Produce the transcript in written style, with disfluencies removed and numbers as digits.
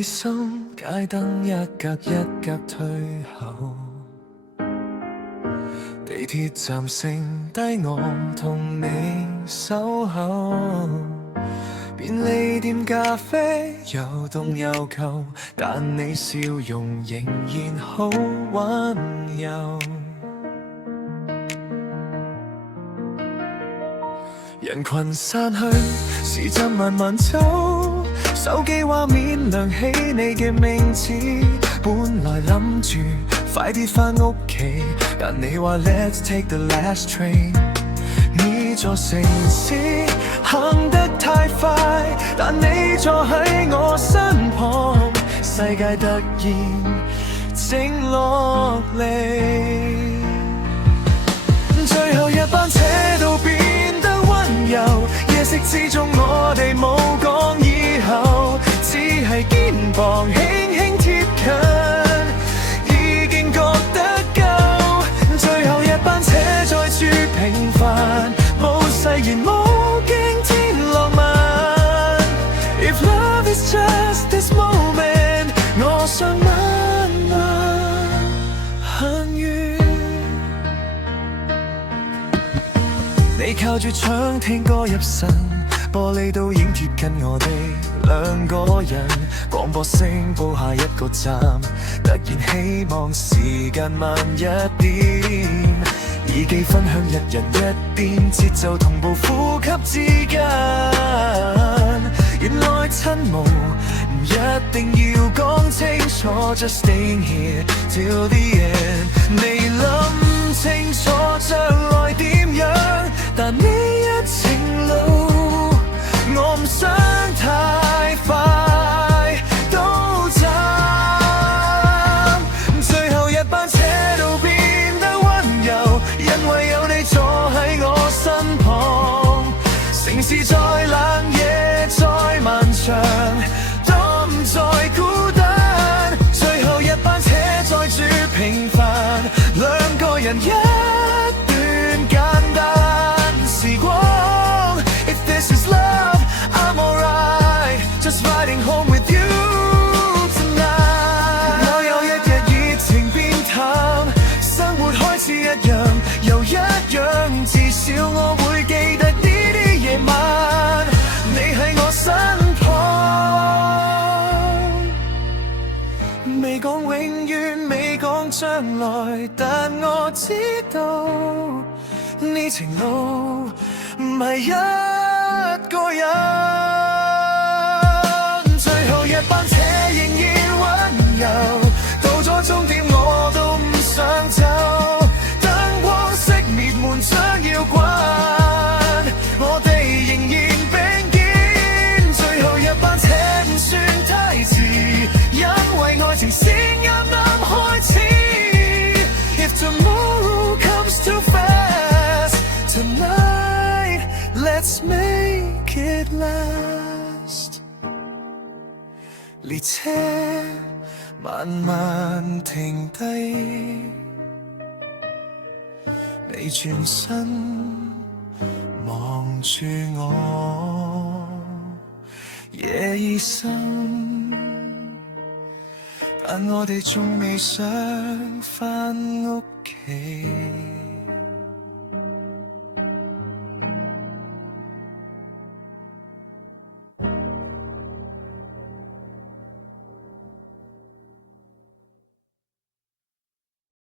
意心，街燈一格一格退後，地鐵站剩低我同你守候，便利店咖啡又凍又舊，但你笑容仍然好溫柔。人群散去，時針慢慢走，手機畫面亮起你嘅名字，本來諗住快啲返屋企，但你話 Let's take the last train。呢座城市行得太快，但你坐喺我身旁，世界突然靜落嚟。最後一班車都變得溫柔，夜色之中我哋冇講以後，只係肩膀輕輕貼近，已經覺得夠。最後一班車載住平凡，冇誓言冇驚天浪漫。If love is just this moment， 我想慢慢幸運。你靠住窗聽歌入神，玻璃都已經貼近我哋兩個人，廣播聲報下一個站，突然希望時間慢一點，耳機分享一人一邊，節奏同步呼吸之間，原來親無唔一定要講清楚 ，Just staying here till the end。你諗清楚將來點樣，但呢一程路我唔想太快到站，最後一班車都變得溫柔，因為有你坐喺我身旁。城市再冷，夜再漫長，都唔再孤單。最後一班車載住平凡，兩個人一段簡單時光。If this is love, I'm alright, just riding home with you tonight。我有一日熱情變淡，生活開始一樣又一樣，至少我會記得呢啲夜晚，你喺我身旁。未講永遠，未講將來，但我知道呢程路唔係一個人。最後一班車仍然溫柔，到咗終點我都唔想走，燈光熄滅門將要關，我哋仍然並肩。最後一班車唔算太遲，因為愛情先啱啱開始。If tomorrow comes too fast tonight, let's make it last。 列車慢慢停低，你轉身望住我，夜已深，但我哋仲未想返屋企。